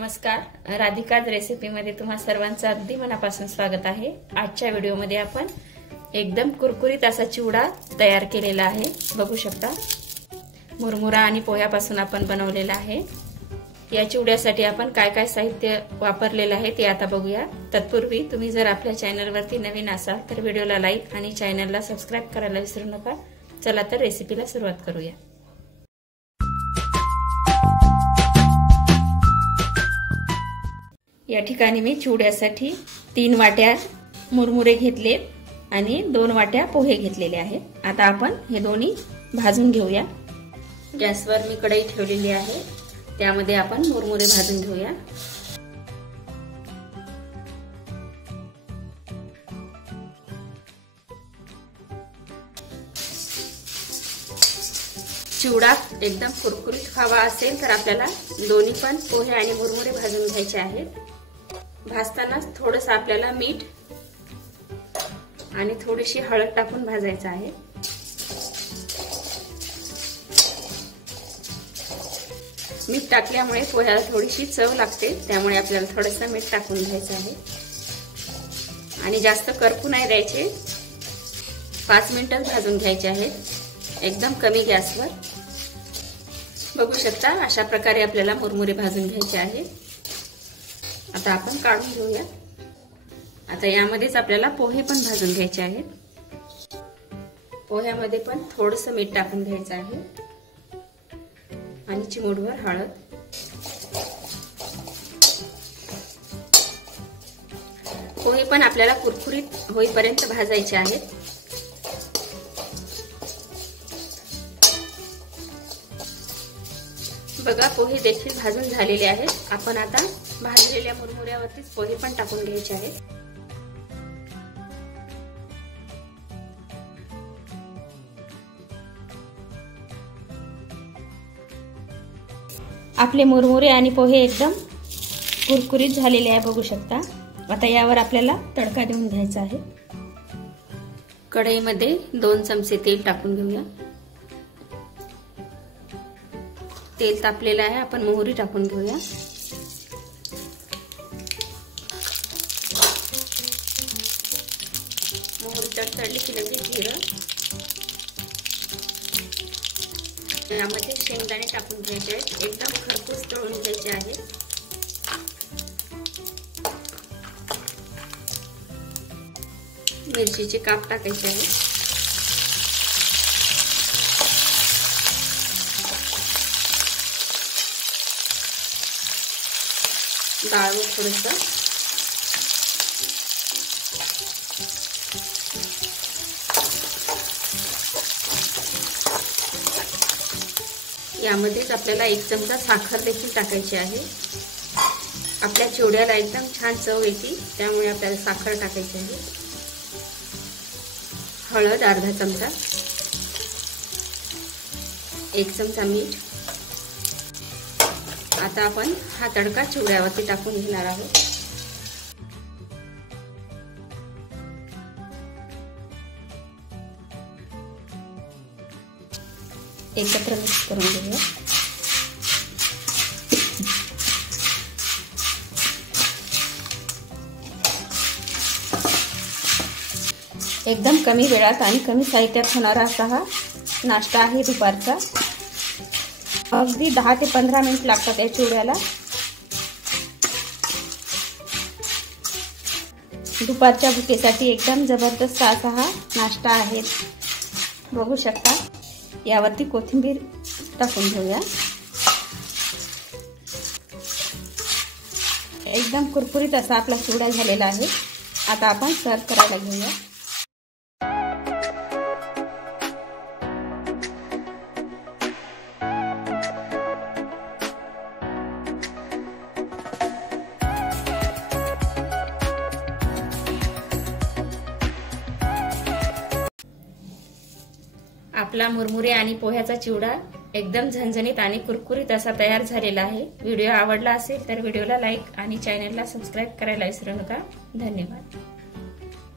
नमस्कार, राधिकाज रेसिपीमध्ये तुम्हा सर्वांचं अगदी मनापासून स्वागत आहे। आजच्या व्हिडिओमध्ये आपण एकदम कुरकुरीत असा चिवडा तयार केलेला आहे। बघू शकता, मुरमुरा आणि पोह्यापासून आपण बनवलेला आहे। या चिवड्यासाठी आपण काय काय साहित्य वापरलेलं आहे ते आता बघूया। तत्पूर्वी तुम्ही जर आपल्या चॅनलवरती नवीन असाल तर व्हिडिओला लाईक आणि चॅनलला सबस्क्राइब करायला विसरू नका। चला तर रेसिपीला सुरुवात करूया। या ठिकाणी मी चिवड्यासाठी 3 वाट्या मुरमुरे घेतले आणि 2 वाट्या पोहे घेतलेले आहेत। आता आपण हे दोन्ही भाजून घेऊया। गॅसवर मी कढई ठेवलेली आहे, त्यामध्ये आपण मुरमुरे भाजून घेऊया। चिवडा एकदम कुरकुरीत खावा असेल तर आपल्याला दोन्ही पण पोहे आणि मुरमुरे भाजून घ्यायचे आहेत। भाजताना थोडंसं आपल्याला मीठ आणि थोडीशी हळद टाकून भाजायचं आहे। मीठ टाकल्यामुळे पोह्याला थोडीशी चव लागते, त्यामुळे आपल्याला थोडंसं मीठ टाकून घ्यायचं आहे आणि जास्त करपू नाही द्यायचे। 5 मिनिटं भाजून घ्यायचे आहेत एकदम कमी गॅसवर। बघू शकता, अशा प्रकारे आपल्याला मुरमुरे भाजून घ्यायचे आहे। आता आपण काढून घेऊया। आता यामध्येच आपल्याला पोहे पण भाजून घ्यायचे आहेत। पोह्यामध्ये पण थोडंसं मीठ टाकून घ्यायचं आहे आणि चिमूटभर हळद। पोहे पण आपल्याला कुरकुरीत होईपर्यंत भाजायचे आहेत। बघा, पोहे देखील भाजून झालेले आहेत। आपण आता भाजलेल्या मुरमुऱ्यावरतीच पोहे पण टाकून घ्यायचे आहेत। आपले मुरमुरे आणि पोहे एकदम कुरकुरीत झालेले आहे, बघू शकता। आता यावर आपल्याला तडका देऊन घ्यायचा आहे। कढईमध्ये 2 चमचे तेल टाकून घेऊया। तेल तापलेलं आहे, आपण मोहरी टाकून घेऊया। मोहरी तडतडली की लगेच जिरं, यामध्ये शेंगदाणे टाकून घ्यायचे आहेत। एकदम खरपूस तळून घ्यायचे आहेत। मिरचीचे काप टाकायचे आहेत। डाळ थोडंसं, यामध्येच आपल्याला 1 चमचा साखर देखील टाकायची आहे। आपल्या चिवड्याला एकदम छान चव येते, त्यामुळे आपल्याला साखर टाकायची आहे। हळद अर्धा चमचा, 1 चमचा मीठ। आता आपण हा तडका चिवड्यावरती टाकून घेणार आहोत। एकत्र मिक्स करून घेऊया। एकदम कमी वेळात आणि कमी साहित्यात होणारा असा हा नाश्ता आहे दुपारचा। अगदी 10 ते 15 मिनिट लागतात या चिवड्याला। दुपारच्या भुकेसाठी एकदम जबरदस्त असा हा नाश्ता आहे, बघू शकता। यावरती कोथिंबीर टाकून घेऊया। एकदम कुरकुरीत असा आपला चिवडा झालेला आहे। आता आपण सर्व करायला घेऊया। आपला मुरमुरे आणि पोह्याचा चिवडा एकदम झणझणीत आणि कुरकुरीत असा तयार झालेला आहे। व्हिडिओ आवडला असेल तर व्हिडिओला लाईक आणि चॅनलला सबस्क्राइब करायला विसरू नका। धन्यवाद।